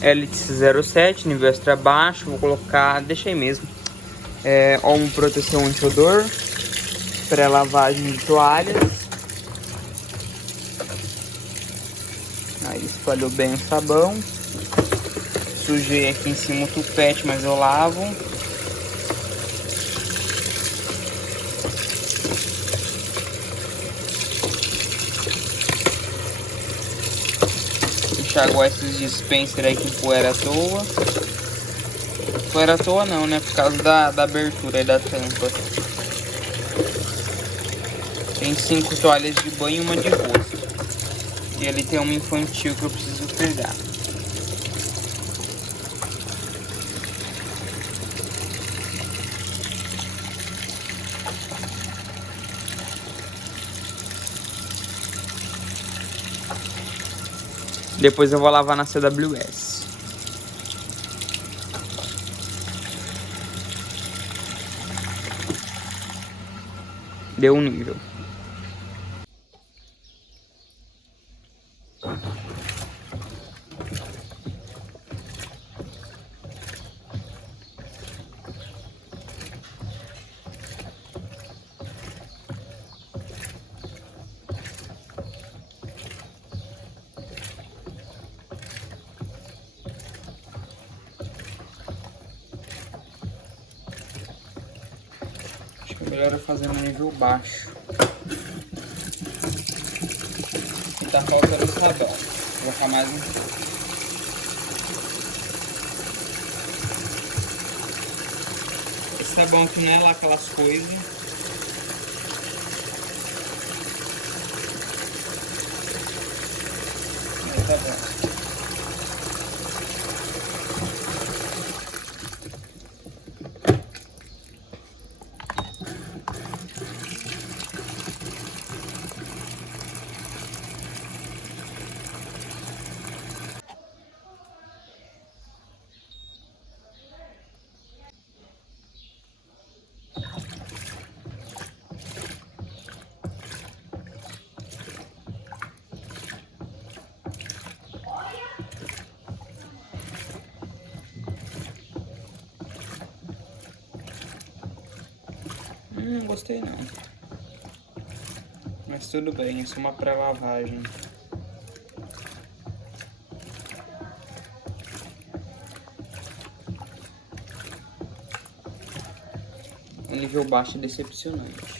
LTC07, nível extra baixo. Vou colocar, deixa aí mesmo. Ó, uma proteção anti-odor, pré-lavagem de toalhas. Aí espalhou bem o sabão. Sujei aqui em cima o tupete, mas eu lavo. Enxaguar esses dispenser aí com poeira à toa. Poeira à toa não, né? Por causa da abertura aí da tampa. Tem 5 toalhas de banho e uma de rosto. E ali tem uma infantil que eu preciso pegar. Depois eu vou lavar na CWS. Deu um nível. Acho que é melhor eu fazer no nível baixo. E tá faltando o sabão. Vou colocar mais um pouco. Esse sabão aqui não é lá aquelas coisas. Mas tá bom. Não gostei não. Mas tudo bem, isso é uma pré-lavagem. O nível baixo é decepcionante.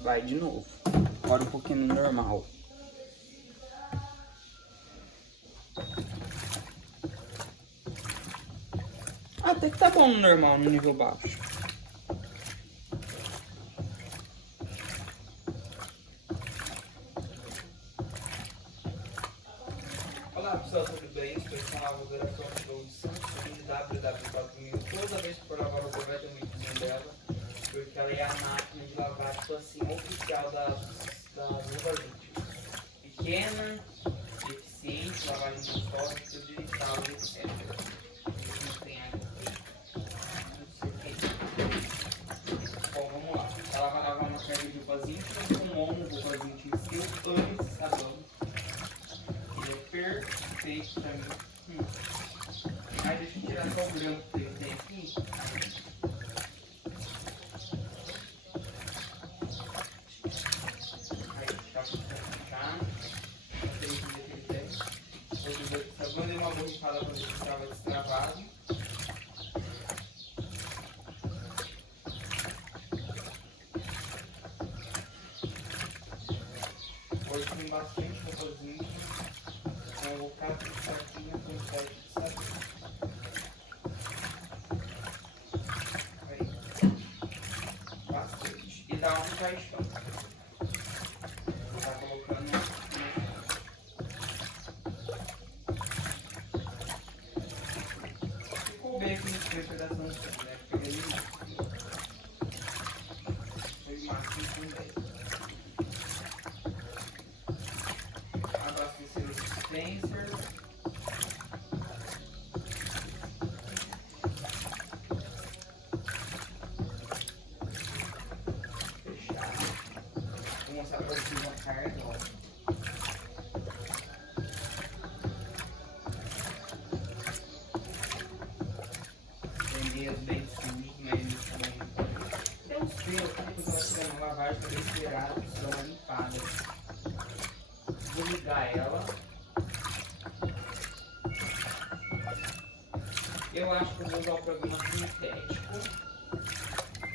Vai de novo. Agora um pouquinho no normal. Até que tá bom no normal, no nível baixo. Olá pessoal, tudo bem? Estou com a Lavadora Electrolux WW4000. Toda vez que for lavar roupa vai ter um videozinho dela, porque ela é a máquina de lavar assim, oficial das roupas íntimas. Pequena, eficiente, lavagem de sol, tudo de instalo, etc. Não tem água aqui. Não sei o que. Bom, vamos lá. Ela vai lavar uma carga de roupas íntimas com ombro, roupas íntimas que eu amo esse sabão. Ele é perfeito pra mim. Aí deixa eu tirar só o branco que ele tem aqui. Eu dei uma borrifada para ver se estava destravado. Hoje tem bastante roupazinho. Então eu vou caprichar aqui na quantidade de sabão. Aí. Bastante. E dá um caixão. Vou estar colocando no chão. Ficou bem aqui no pedaço do chão, né? Peguei ele máximo. Foi máximo com 10. Abastecer o dispenser. Fechado. Vou mostrar para vocês a carga, ó. Tem meias bem sujos, mas eles também tem uns pelos aqui que eu gosto de uma lavagem para esperar, para dar uma limpada. Vou ligar ela. Eu acho que eu vou usar o programa sintético.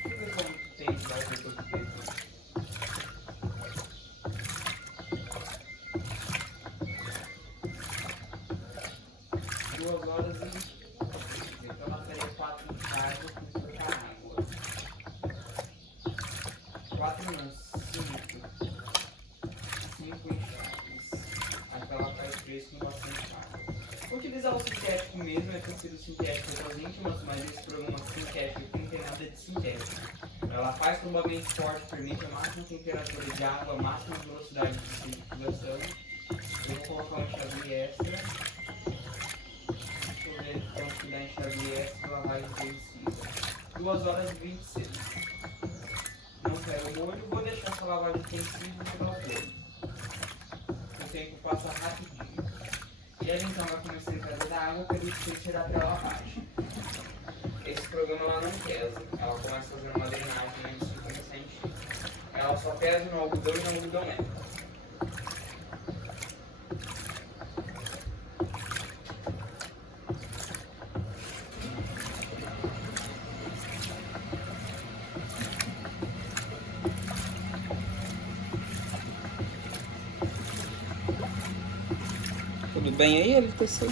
Deixa eu ver quanto tempo vai ter todo feito. 2 horas e 20. Então ela teria 4 enxáguas com pouca água. 4 não, 5 enxáguas. Acho que ela faz 3 com bastante água. Vou utilizar o sintético mesmo, eu prefiro o sintético para as íntimas, mas esse programa sintético aqui não tem nada de sintético. Ela faz tombamento forte, permite a máxima temperatura de água, a máxima velocidade de circulação. Eu vou colocar uma enxague extra. Deixa eu ver quanto que dá enxague extra, lavagem intensiva. 2 horas e 26. Não quero o molho, vou deixar essa lavagem intensiva e vou dar o molho. O tempo passa rapidinho. E aí então vai começar a entrada da água para você tirar até a lavagem. Esse programa ela não pesa, ela começa fazendo uma drenagem de 50 centímetros. Ela só pesa no algodão e no algodão médio. Tudo bem aí, LTC?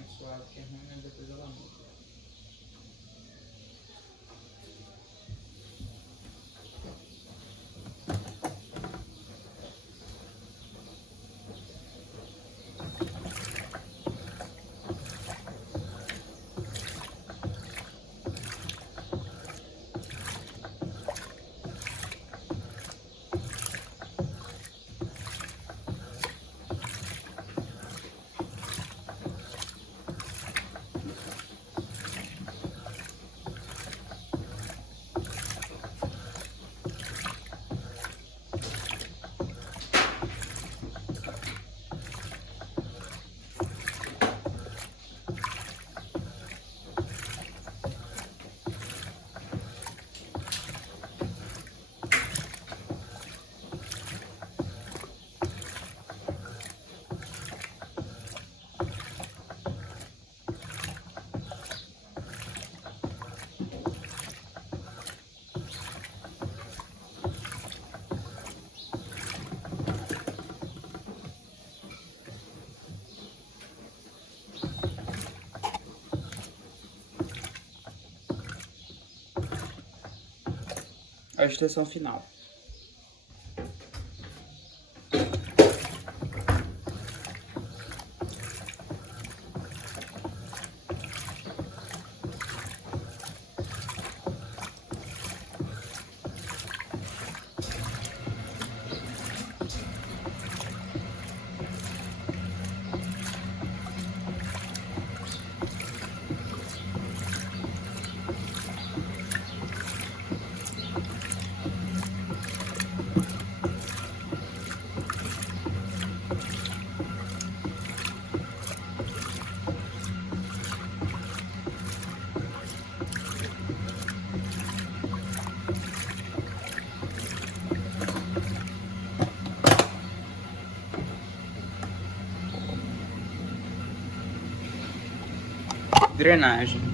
banho suave, que é ruim, mas depois ela muda. A extensão final. Drenagem.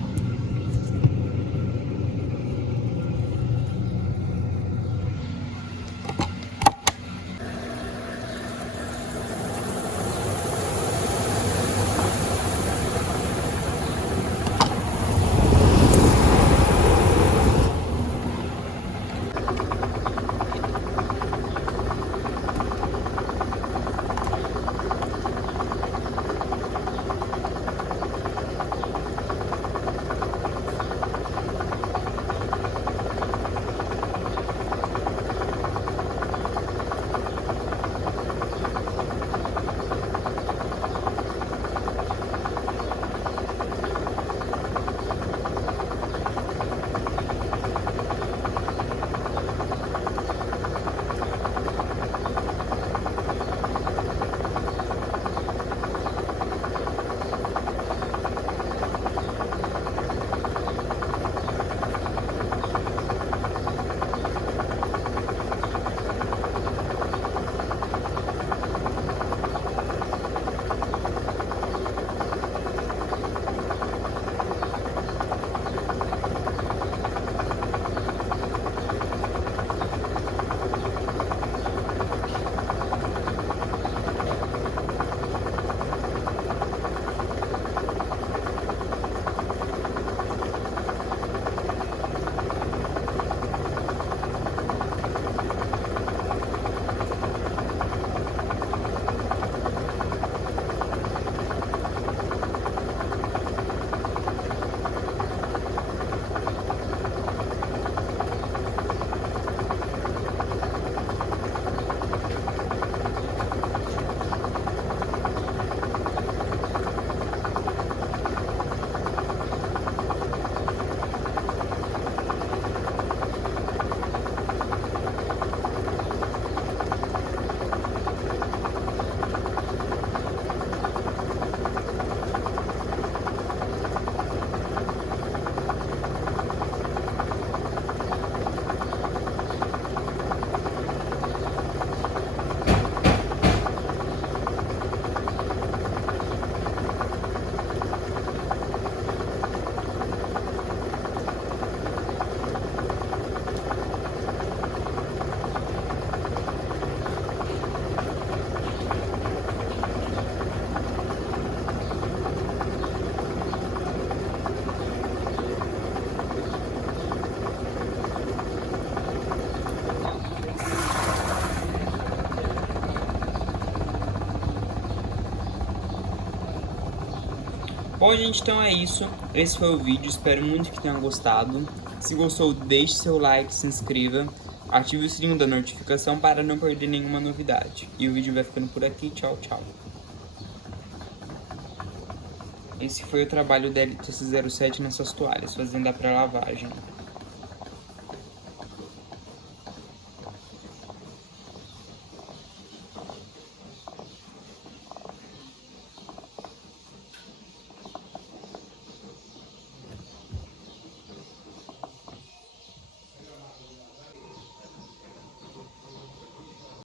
Bom, gente, então é isso. Esse foi o vídeo, espero muito que tenham gostado. Se gostou, deixe seu like, se inscreva, ative o sininho da notificação para não perder nenhuma novidade. E o vídeo vai ficando por aqui, tchau, tchau. Esse foi o trabalho da LTC07 nessas toalhas, fazendo a pré-lavagem.